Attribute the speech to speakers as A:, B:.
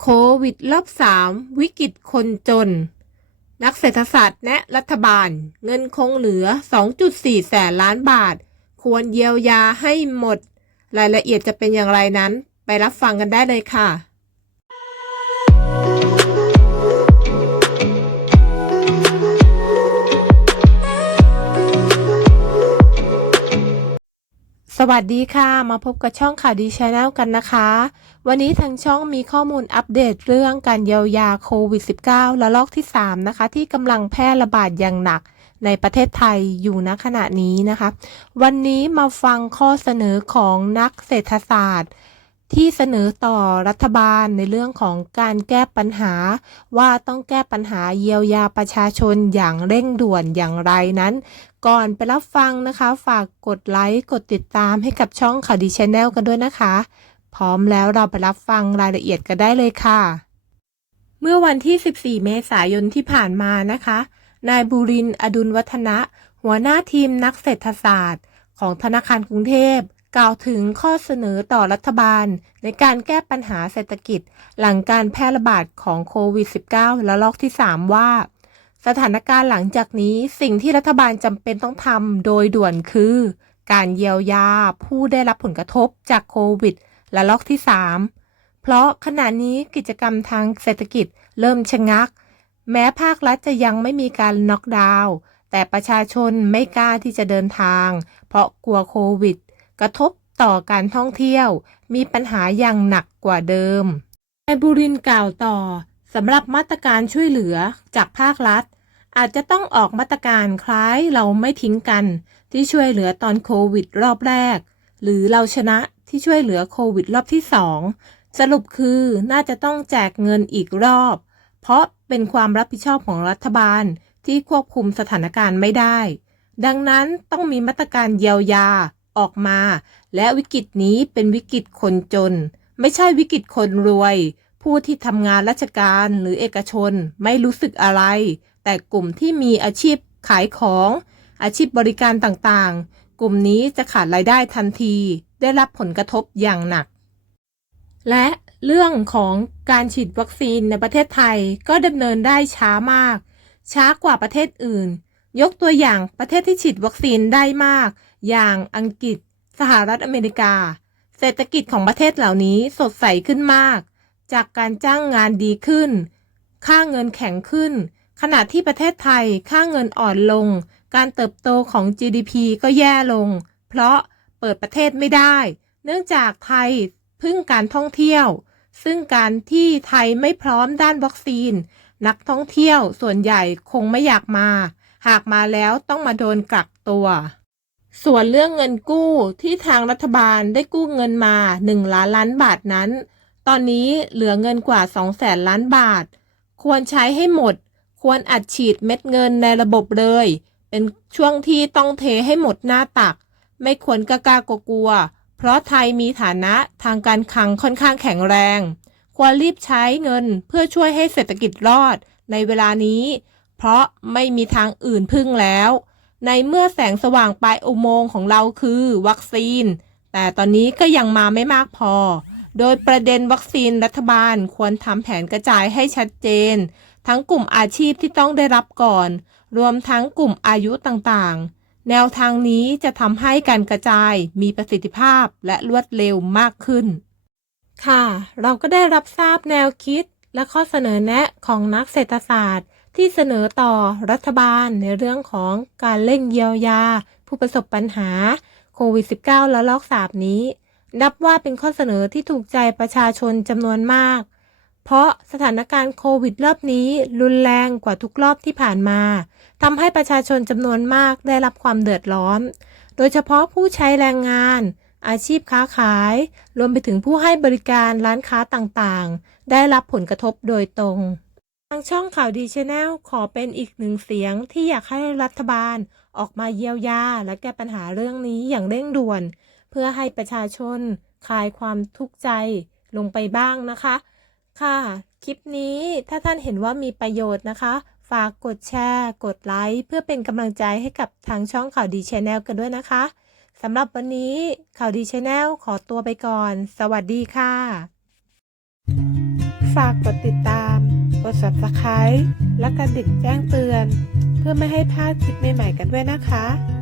A: โควิดรอบสามวิกฤตคนจน นักเศรษฐศาสตร์แนะรัฐบาล เงินคงเหลือ 2.4 แสนล้านบาท ควรเยียวยาให้หมด รายละเอียดจะเป็นอย่างไรนั้น ไปรับฟังกันได้เลยค่ะ สวัสดีค่ะ มาพบกับช่องข่าวดีชาแนลกันนะคะ วันนี้ทางช่องมีข้อมูลอัปเดตเรื่องการเยียวยาโควิด -19 ระลอกที่ 3 นะคะ ที่กำลังแพร่ระบาดอย่างหนักในประเทศไทยอยู่ณขณะนี้นะคะ วันนี้มาฟังข้อเสนอของนักเศรษฐศาสตร์ ที่เสนอต่อรัฐบาลในเรื่องของการแก้ปัญหา ว่าต้องแก้ปัญหาเยียวยาประชาชนอย่างเร่งด่วนอย่างไรนั้น ก่อนไปรับฟังนะคะ ฝากกดไลค์กดติดตามให้กับช่องข่าวดีชแนลกันด้วยนะคะ พร้อมแล้วเราไปรับฟังรายละเอียดกันได้เลยค่ะ เมื่อวันที่ 14 เมษายนที่ผ่านมานะคะ นายบุรินอดุลวัฒนะ หัวหน้าทีมนักเศรษฐศาสตร์ ของธนาคารกรุงเทพกล่าวถึงข้อเสนอต่อรัฐบาล ในการแก้ปัญหาเศรษฐกิจ หลังการแพร่ระบาดของโควิด -19 ระลอกที่ 3 ว่า สถานการณ์หลังจากนี้สิ่งที่รัฐบาลจำเป็นต้องทำโดยด่วนคือ การเยียวยาผู้ได้รับผลกระทบจากโควิดระล็อกที่ 3 เพราะขณะนี้กิจกรรมทางเศรษฐกิจเริ่มชะงัก แม้ภาครัฐจะยังไม่มีการน็อกดาวน์แต่ประชาชนไม่กล้าที่จะเดินทาง เพราะกลัวโควิด กระทบต่อการท่องเที่ยว มีปัญหาอย่างหนักกว่าเดิมนายบุรินกล่าวต่อ สำหรับมาตรการช่วยเหลือจากภาครัฐ อาจจะต้องออกมาตรการคล้ายเราไม่ทิ้งกัน ที่ช่วยเหลือตอนโควิดรอบแรก หรือเราชนะที่ช่วยเหลือโควิดรอบที่สองสรุปคือน่าจะต้องแจกเงินอีกรอบ เพราะเป็นความรับผิดชอบของรัฐบาลที่ควบคุมสถานการณ์ไม่ได้ ดังนั้นต้องมีมาตรการเยียวยาออกมา และวิกฤตนี้เป็นวิกฤตคนจน ไม่ใช่วิกฤตคนรวย ผู้ที่ทำงานราชการหรือเอกชนไม่รู้สึกอะไร แต่กลุ่มที่มีอาชีพขายของ อาชีพบริการต่างๆ กลุ่มนี้จะขาดรายได้ทันที ได้รับผลกระทบอย่างหนัก และเรื่องของการฉีดวัคซีนในประเทศไทยก็ดำเนินได้ช้ามาก ช้ากว่าประเทศอื่น ยกตัวอย่างประเทศที่ฉีดวัคซีนได้มาก อย่างอังกฤษ สหรัฐอเมริกา เศรษฐกิจของประเทศเหล่านี้สดใสขึ้นมาก จากการจ้างงานดีขึ้น ค่าเงินแข็งขึ้น ขณะที่ประเทศไทยค่าเงินอ่อนลง การเติบโตของ GDP ก็แย่ลง เพราะเปิดประเทศไม่ได้ เนื่องจากไทยพึ่งการท่องเที่ยว ซึ่งการที่ไทยไม่พร้อมด้านวัคซีน นักท่องเที่ยวส่วนใหญ่คงไม่อยากมา หากมาแล้วต้องมาโดนกักตัวส่วนเรื่องเงินกู้ที่ทางรัฐบาลได้กู้เงินมา 1 ล้านล้านบาทนั้น ตอนนี้เหลือเงินกว่า 2 แสนล้านบาท ควรใช้ให้หมด ควรอัดฉีดเม็ดเงินในระบบเลย เป็นช่วงที่ต้องเทให้หมดหน้าตัก ไม่ควรกล้ากล้ากลัว เพราะไทยมีฐานะทางการคลังค่อนข้างแข็งแรง ควรรีบใช้เงินเพื่อช่วยให้เศรษฐกิจรอดในเวลานี้ เพราะไม่มีทางอื่นพึ่งแล้ว ในเมื่อแสงสว่างปลายอุโมงค์ของเราคือวัคซีน แต่ตอนนี้ก็ยังมาไม่มากพอ โดยประเด็นวัคซีนรัฐบาลควรทำแผนกระจายให้ชัดเจน ทั้งกลุ่มอาชีพที่ต้องได้รับก่อน รวมทั้งกลุ่มอายุต่างๆ แนวทางนี้จะทำให้การกระจายมีประสิทธิภาพและรวดเร็วมากขึ้น ค่ะ เราก็ได้รับทราบแนวคิดและข้อเสนอแนะของนักเศรษฐศาสตร์ ที่เสนอต่อรัฐบาลในเรื่องของการเร่งเยียวยา ผู้ประสบปัญหาโควิด -19 และลอกสาบนี้ นับว่าเป็นข้อเสนอที่ถูกใจประชาชนจำนวนมาก เพราะสถานการณ์โควิดรอบนี้รุนแรงกว่าทุกรอบที่ผ่านมาทำให้ประชาชนจำนวนมากได้รับความเดือดร้อน โดยเฉพาะผู้ใช้แรงงาน อาชีพค้าขาย รวมไปถึงผู้ให้บริการร้านค้าต่างๆ ได้รับผลกระทบโดยตรง ทางช่องข่าวดีชาแนลขอเป็นอีกหนึ่งเสียงที่อยากให้รัฐบาลออกมาเยียวยาและแก้ปัญหาเรื่องนี้อย่างเร่งด่วน เพื่อให้ประชาชนคลายความทุกข์ใจลงไปบ้างนะคะ ค่ะ คลิปนี้ถ้าท่านเห็นว่ามีประโยชน์นะคะ ฝากกดแชร์ กดไลค์เพื่อเป็นกำลังใจให้กับทางช่องข่าวดีชแนลกันด้วยนะคะสำหรับวันนี้ข่าวดีชแนลขอตัวไปก่อน สวัสดีค่ะ
B: ฝากกดติดตาม กด subscribe และกระดิ่งแจ้งเตือน เพื่อไม่ให้พลาดคลิปใหม่ๆกันด้วยนะคะ